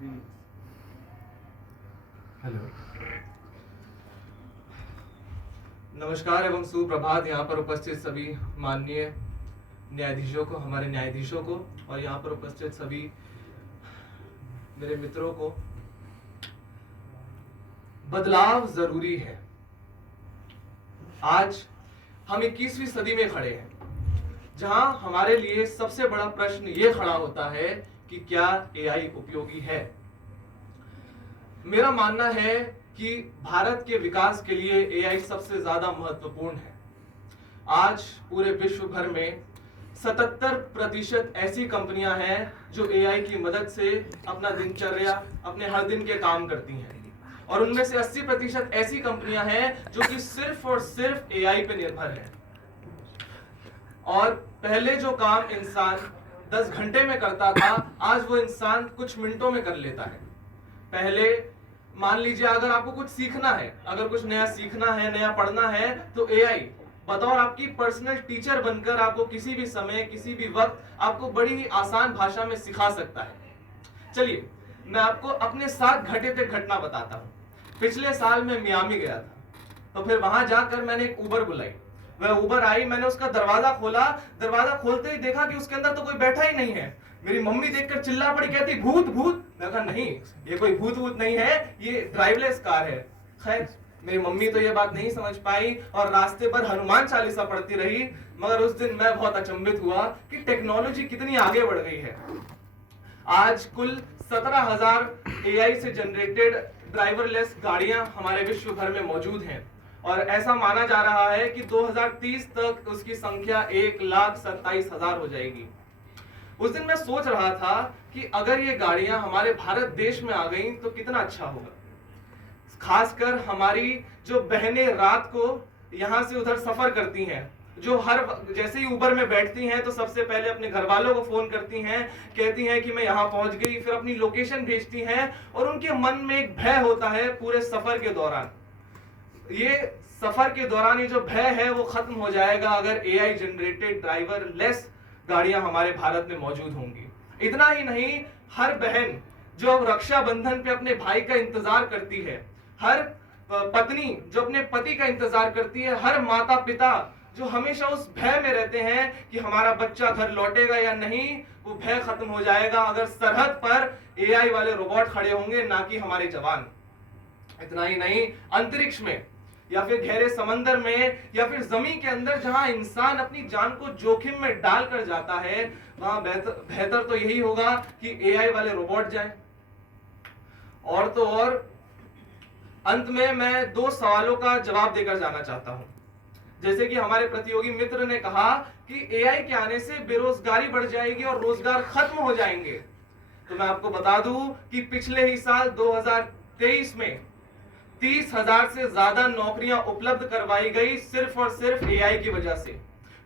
Hello, नमस्कार एवं सुप्रभात यहाँ पर उपस्थित सभी माननीय न्यायाधीशों को, हमारे न्यायाधीशों को, और यहाँ पर उपस्थित सभी मेरे मित्रों को। बदलाव जरूरी है। आज हम 21वीं सदी में खड़े हैं, जहां हमारे लिए सबसे बड़ा प्रश्न ये खड़ा होता है कि क्या एआई उपयोगी है। मेरा मानना है कि भारत के विकास के लिए एआई सबसे ज्यादा महत्वपूर्ण है। आज पूरे विश्व भर में 77% ऐसी कंपनियां हैं जो एआई की मदद से अपना दिनचर्या, अपने हर दिन के काम करती हैं, और उनमें से 80% ऐसी कंपनियां हैं जो कि सिर्फ और सिर्फ एआई पे निर्भर है। और पहले जो काम इंसान 10 घंटे में करता था, आज वो इंसान कुछ मिनटों में कर लेता है। पहले मान लीजिए अगर आपको कुछ सीखना है, अगर कुछ नया सीखना है, नया पढ़ना है, तो एआई बतौर आपकी पर्सनल टीचर बनकर आपको किसी भी समय, किसी भी वक्त आपको बड़ी ही आसान भाषा में सिखा सकता है। चलिए मैं आपको अपने साथ घटित एक घटना बताता हूँ। पिछले साल मैं मियामी गया था, तो फिर वहां जाकर मैंने एक उबर बुलाई। वह उबर आई, मैंने उसका दरवाजा खोला। दरवाजा खोलते ही देखा कि उसके अंदर तो कोई बैठा ही नहीं है। मेरी मम्मी देखकर चिल्ला पड़ी, कहती भूत भूत। मैं कहा नहीं, ये कोई भूत भूत नहीं है, ये ड्राइवलेस कार है। खैर मेरी मम्मी तो ये बात नहीं समझ पाई और रास्ते पर हनुमान चालीसा पढ़ती रही। मगर उस दिन मैं बहुत अचंभित हुआ कि टेक्नोलॉजी कितनी आगे बढ़ गई है। आज कुल 17,000 एआई से जनरेटेड ड्राइवरलेस गाड़ियां हमारे विश्व भर में मौजूद हैं, और ऐसा माना जा रहा है कि 2030 तक उसकी संख्या 1,27,000 हो जाएगी। उस दिन मैं सोच रहा था कि अगर ये गाड़ियां हमारे भारत देश में आ गई तो कितना अच्छा होगा। खासकर हमारी जो बहनें रात को यहां से उधर सफर करती हैं, जो जैसे ही उबर में बैठती हैं तो सबसे पहले अपने घर वालों को फोन करती हैं, कहती हैं कि मैं यहां पहुंच गई, फिर अपनी लोकेशन भेजती हैं, और उनके मन में एक भय होता है पूरे सफर के दौरान। ये सफर के दौरान ये जो भय है वो खत्म हो जाएगा अगर एआई जनरेटेड ड्राइवरलेस गाड़ियां हमारे भारत में मौजूद होंगी। इतना ही नहीं, हर बहन जो रक्षाबंधन पे अपने भाई का इंतजार करती है, हर पत्नी जो अपने पति का इंतजार करती है, हर माता पिता जो हमेशा उस भय में रहते हैं कि हमारा बच्चा घर लौटेगा या नहीं, वो भय खत्म हो जाएगा अगर सरहद पर एआई वाले रोबोट खड़े होंगे, ना कि हमारे जवान। इतना ही नहीं, अंतरिक्ष में या फिर गहरे समंदर में या फिर जमीन के अंदर जहां इंसान अपनी जान को जोखिम में डालकर जाता है, वहां बेहतर तो यही होगा कि एआई वाले रोबोट जाएं। और तो और अंत में मैं 2 सवालों का जवाब देकर जाना चाहता हूं। जैसे कि हमारे प्रतियोगी मित्र ने कहा कि एआई के आने से बेरोजगारी बढ़ जाएगी और रोजगार खत्म हो जाएंगे, तो मैं आपको बता दूं कि पिछले ही साल 2023 में 30,000 से ज्यादा नौकरियां उपलब्ध करवाई गई सिर्फ और सिर्फ एआई की वजह से।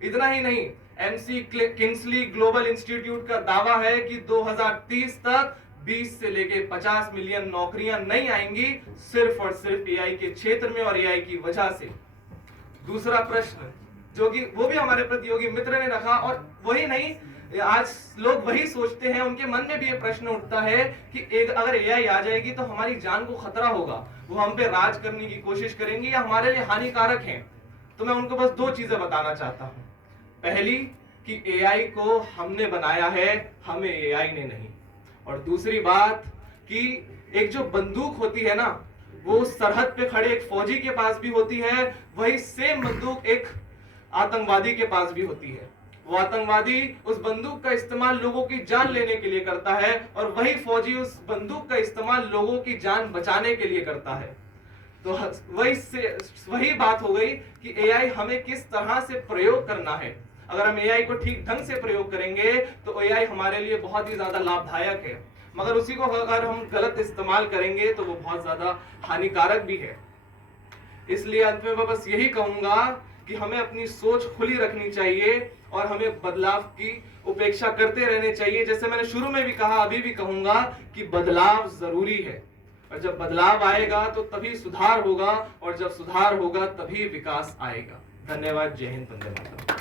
इतना ही नहीं, एमसी किंसली ग्लोबल इंस्टीट्यूट का दावा है कि 2030 तक 20 से लेकर 50 मिलियन नौकरियां नहीं आएंगी सिर्फ और सिर्फ एआई के क्षेत्र में और एआई की वजह से। दूसरा प्रश्न जो कि वो भी हमारे प्रतियोगी मित्र ने रखा, और वही नहीं, आज लोग वही सोचते हैं, उनके मन में भी ये प्रश्न उठता है कि अगर एआई आ जाएगी तो हमारी जान को खतरा होगा, वो हम पे राज करने की कोशिश करेंगी या हमारे लिए हानिकारक हैं। तो मैं उनको बस 2 चीजें बताना चाहता हूं। पहली कि एआई को हमने बनाया है, हमें एआई ने नहीं। और दूसरी बात कि एक जो बंदूक होती है ना, वो सरहद पे खड़े एक फौजी के पास भी होती है, वही सेम बंदूक एक आतंकवादी के पास भी होती है। वो आतंकवादी उस बंदूक का इस्तेमाल लोगों की जान लेने के लिए करता है, और वही फौजी उस बंदूक का इस्तेमाल लोगों की जान बचाने के लिए करता है। तो वही बात हो गई कि एआई हमें किस तरह से प्रयोग करना है। अगर हम एआई को ठीक ढंग से प्रयोग करेंगे तो एआई हमारे लिए बहुत ही ज्यादा लाभदायक है, मगर उसी को अगर हम गलत इस्तेमाल करेंगे तो वो बहुत ज्यादा हानिकारक भी है। इसलिए अंत में मैं बस यही कहूंगा कि हमें अपनी सोच खुली रखनी चाहिए और हमें बदलाव की उपेक्षा करते रहने चाहिए। जैसे मैंने शुरू में भी कहा, अभी भी कहूंगा कि बदलाव जरूरी है, और जब बदलाव आएगा तो तभी सुधार होगा, और जब सुधार होगा तभी विकास आएगा। धन्यवाद। जय हिंद, वंदे मातरम।